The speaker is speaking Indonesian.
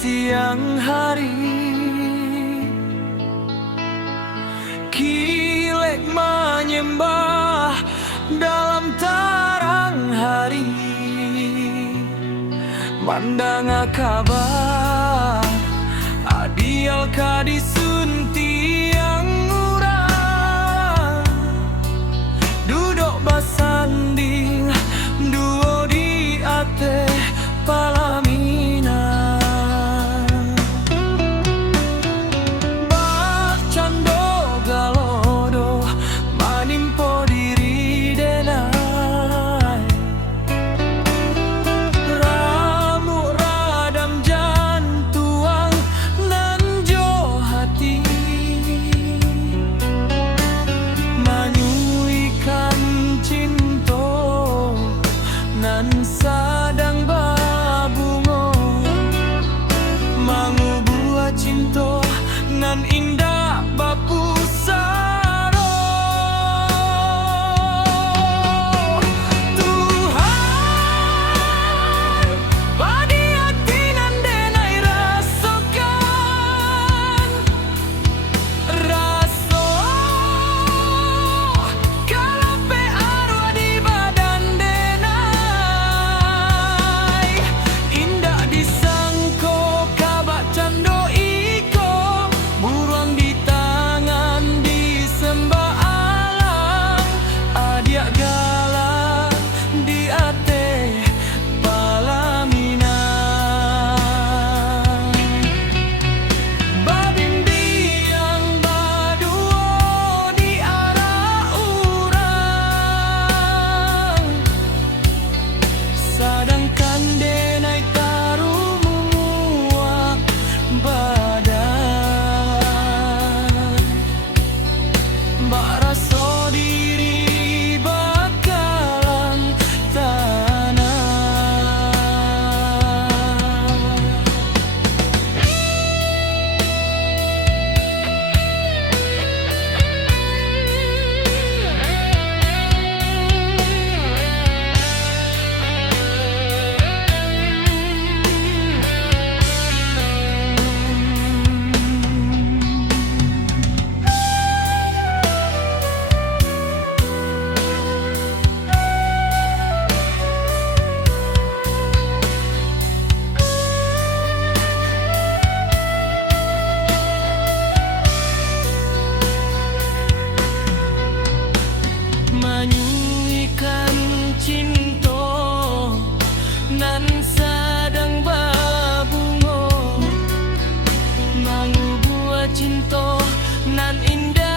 siang hari, kilek menyembah dalam tarang hari, mandang kabar adial kadisun tiang urang, duduk basanding duo di ate Palamina. Bak cando galodo manimpo diri denai, ramu radam jantuang nan jo hati, manyuikan cinto nan sadang babungo, mangu buah cinto nan indah bapusaro. Tuhan padi hati nan denai rasokan, raso kalape arwah di badan denai, indah disangko kabak cando iko, buruang di tangan disembah alang, adiak galak di ate Palamina. Babimbiang baduo di arah urang, sadangkan denai tarumu muak badan, mbak raso diri bakalan tanah. Manyuikan cinto nan sadang babungo, mangu buah cinto nan indah